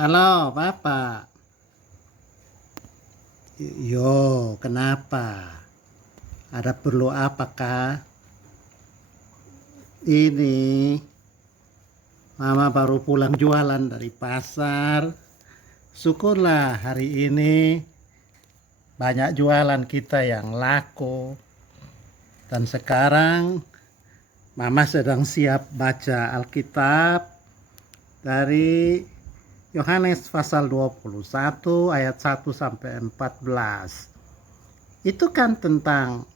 Halo, Bapak. Yo, kenapa? Ada perlu apakah? Ini Mama baru pulang jualan dari pasar. Syukurlah hari ini banyak jualan kita yang laku. Dan sekarang Mama sedang siap baca Alkitab dari Yohanes pasal 21 ayat 1 sampai 14. Itu kan tentang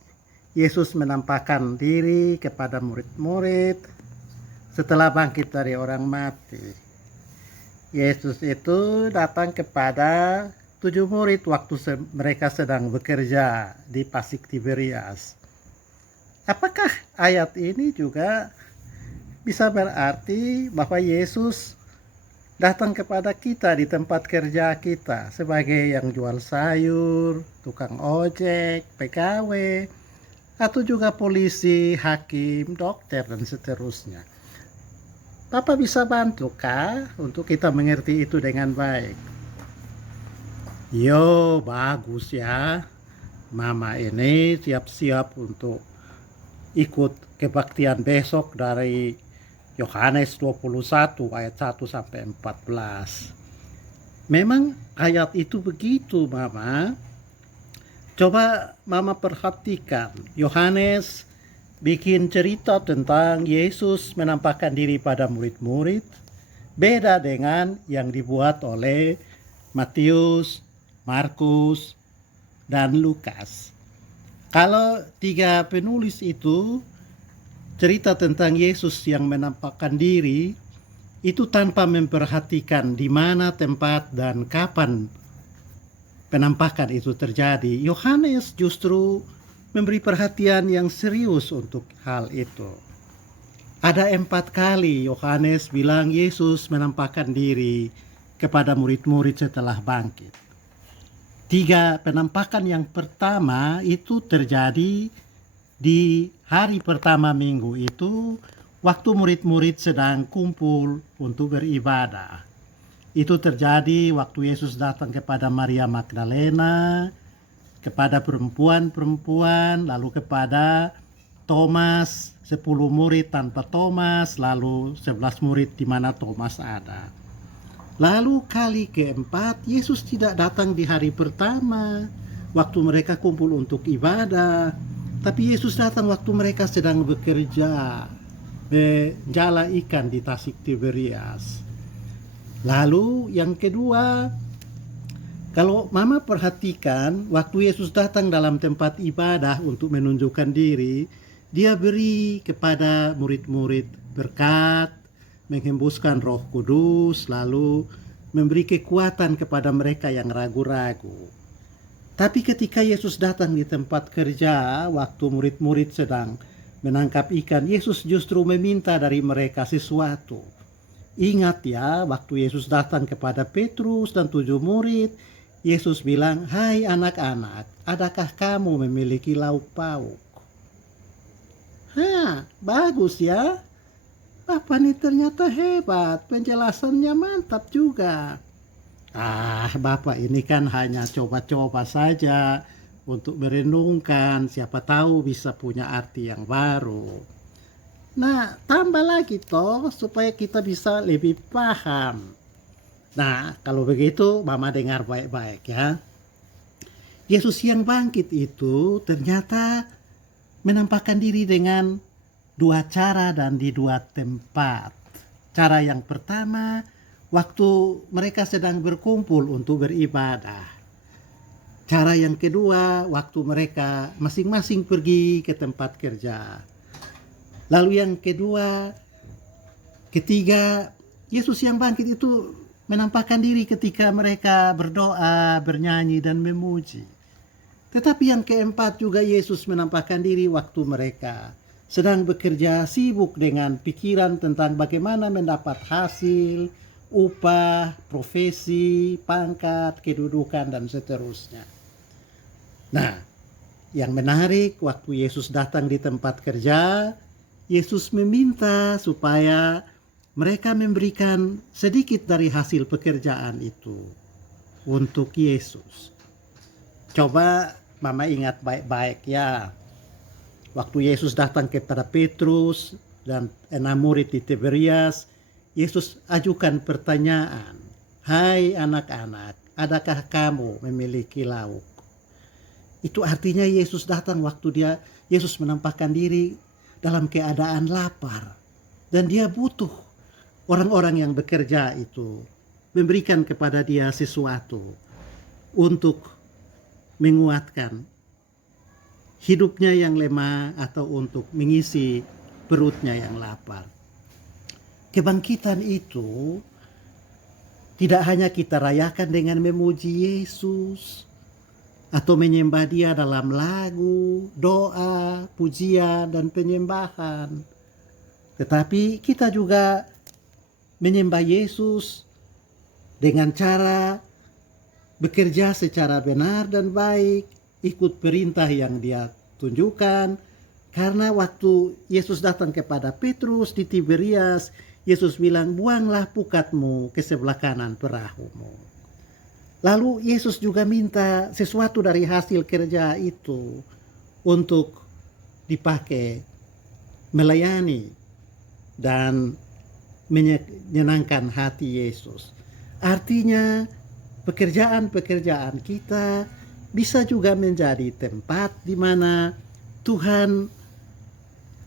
Yesus menampakkan diri kepada murid-murid setelah bangkit dari orang mati. Yesus itu datang kepada 7 murid waktu mereka sedang bekerja di Pasik Tiberias. Apakah ayat ini juga bisa berarti bahwa Yesus datang kepada kita di tempat kerja kita sebagai yang jual sayur, tukang ojek, pegawai, atau juga polisi, hakim, dokter, dan seterusnya. Bapak bisa bantukah untuk kita mengerti itu dengan baik? Yo, bagus ya. Mama ini siap-siap untuk ikut kebaktian besok dari Yohanes 21 ayat 1 sampai 14. Memang ayat itu begitu, Mama. Coba Mama perhatikan. Yohanes bikin cerita tentang Yesus menampakkan diri pada murid-murid. Beda dengan yang dibuat oleh Matius, Markus, dan Lukas. Kalau 3 penulis itu cerita tentang Yesus yang menampakkan diri itu tanpa memperhatikan di mana tempat dan kapan penampakan itu terjadi. Yohanes justru memberi perhatian yang serius untuk hal itu. Ada 4 kali Yohanes bilang Yesus menampakkan diri kepada murid-murid setelah bangkit. 3 penampakan yang pertama itu terjadi di hari pertama minggu itu, waktu murid-murid sedang kumpul untuk beribadah. Itu terjadi waktu Yesus datang kepada Maria Magdalena, kepada perempuan-perempuan, lalu kepada Thomas, 10 murid tanpa Thomas, lalu 11 murid di mana Thomas ada. Lalu kali keempat, Yesus tidak datang di hari pertama, waktu mereka kumpul untuk ibadah. Tapi Yesus datang waktu mereka sedang bekerja menjala ikan di Pasik Tiberias. Lalu yang kedua, kalau Mama perhatikan, waktu Yesus datang dalam tempat ibadah untuk menunjukkan diri, dia beri kepada murid-murid berkat, menghembuskan Roh Kudus, lalu memberi kekuatan kepada mereka yang ragu-ragu. Tapi ketika Yesus datang di tempat kerja, waktu murid-murid sedang menangkap ikan, Yesus justru meminta dari mereka sesuatu. Ingat ya, waktu Yesus datang kepada Petrus dan 7 murid, Yesus bilang, "Hai anak-anak, adakah kamu memiliki lauk pauk?" Bagus ya. Bapak ini ternyata hebat, penjelasannya mantap juga. Bapak ini kan hanya coba-coba saja untuk merenungkan, siapa tahu bisa punya arti yang baru. Nah, tambah lagi toh supaya kita bisa lebih paham. Nah, kalau begitu Mama dengar baik-baik ya. Yesus yang bangkit itu ternyata menampakkan diri dengan 2 cara dan di 2 tempat. Cara yang pertama, waktu mereka sedang berkumpul untuk beribadah. Cara yang kedua, waktu mereka masing-masing pergi ke tempat kerja. Lalu yang ketiga, Yesus yang bangkit itu menampakkan diri ketika mereka berdoa, bernyanyi, dan memuji. Tetapi yang keempat juga Yesus menampakkan diri waktu mereka sedang bekerja sibuk dengan pikiran tentang bagaimana mendapat hasil, upah, profesi, pangkat, kedudukan, dan seterusnya. Nah, yang menarik waktu Yesus datang di tempat kerja, Yesus meminta supaya mereka memberikan sedikit dari hasil pekerjaan itu untuk Yesus. Coba Mama ingat baik-baik ya. Waktu Yesus datang kepada Petrus dan 6 murid di Tiberias, Yesus ajukan pertanyaan, "Hai anak-anak, adakah kamu memiliki lauk?" Itu artinya Yesus datang waktu Yesus menampakkan diri dalam keadaan lapar. Dan dia butuh orang-orang yang bekerja itu memberikan kepada dia sesuatu untuk menguatkan hidupnya yang lemah atau untuk mengisi perutnya yang lapar. Kebangkitan itu tidak hanya kita rayakan dengan memuji Yesus atau menyembah Dia dalam lagu, doa, pujian, dan penyembahan. Tetapi kita juga menyembah Yesus dengan cara bekerja secara benar dan baik, ikut perintah yang Dia tunjukkan. Karena waktu Yesus datang kepada Petrus di Tiberias, Yesus bilang, "Buanglah pukatmu ke sebelah kanan perahumu." Lalu Yesus juga minta sesuatu dari hasil kerja itu untuk dipakai melayani dan menyenangkan hati Yesus. Artinya pekerjaan-pekerjaan kita bisa juga menjadi tempat di mana Tuhan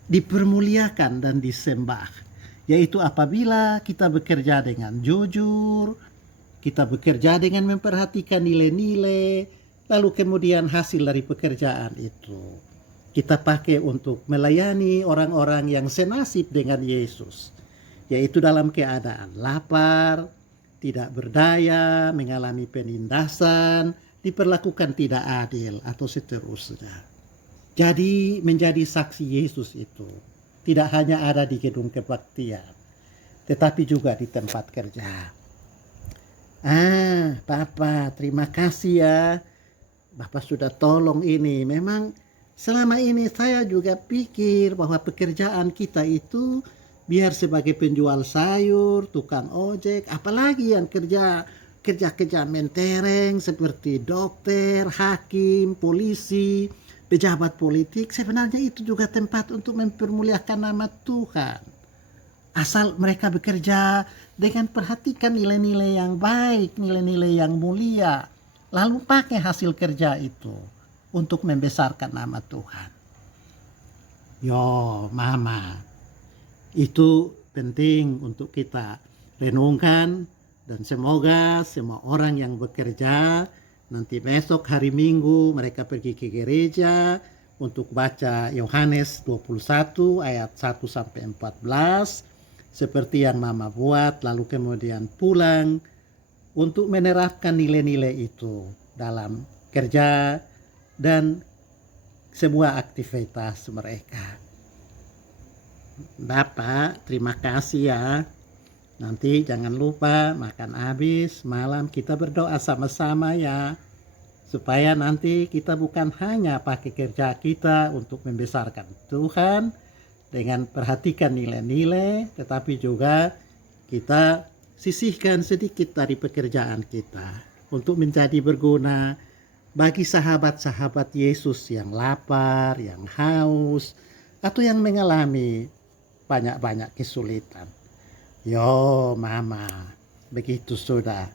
dipermuliakan dan disembah. Yaitu apabila kita bekerja dengan jujur, kita bekerja dengan memperhatikan nilai-nilai, lalu kemudian hasil dari pekerjaan itu kita pakai untuk melayani orang-orang yang senasib dengan Yesus. Yaitu dalam keadaan lapar, tidak berdaya, mengalami penindasan, diperlakukan tidak adil, atau seterusnya. Jadi menjadi saksi Yesus itu tidak hanya ada di gedung kebaktian, tetapi juga di tempat kerja. Papa, terima kasih ya. Bapak sudah tolong ini. Memang selama ini saya juga pikir bahwa pekerjaan kita itu biar sebagai penjual sayur, tukang ojek, apalagi yang kerja mentereng seperti dokter, hakim, polisi, pejabat politik, sebenarnya itu juga tempat untuk mempermuliakan nama Tuhan. Asal mereka bekerja dengan perhatikan nilai-nilai yang baik, nilai-nilai yang mulia, lalu pakai hasil kerja itu untuk membesarkan nama Tuhan. Mama, itu penting untuk kita renungkan, dan semoga semua orang yang bekerja nanti besok hari Minggu mereka pergi ke gereja untuk baca Yohanes 21 ayat 1 sampai 14 seperti yang Mama buat, lalu kemudian pulang untuk menerapkan nilai-nilai itu dalam kerja dan semua aktivitas mereka. Bapak, terima kasih ya. Nanti jangan lupa makan habis malam kita berdoa sama-sama ya. Supaya nanti kita bukan hanya pakai kerja kita untuk membesarkan Tuhan dengan perhatikan nilai-nilai, tetapi juga kita sisihkan sedikit dari pekerjaan kita untuk menjadi berguna bagi sahabat-sahabat Yesus yang lapar, yang haus, atau yang mengalami banyak-banyak kesulitan. Mama, begitu sudah.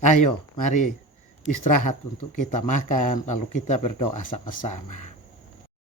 Ayo, mari istirahat untuk kita makan, lalu kita berdoa sama-sama.